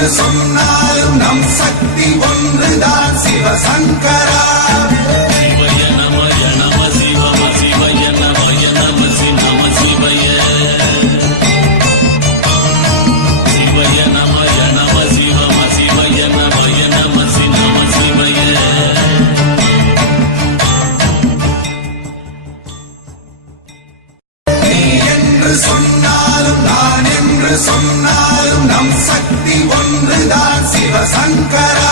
என்று சொன்னாலும் நம் சக்தி ஒன்றுதான் சிவசங்கரா. சிவய நமய நம சிவம சிவய நமய நம நம சிவய. சிவய நமய நம சிவம சிவய நமய நம நம சிவய. நீ என்று சொன்னாலும் நான் என்று சொன்னாலும் நம் சக்தி ஒன்றுதான் சிவசங்கரா.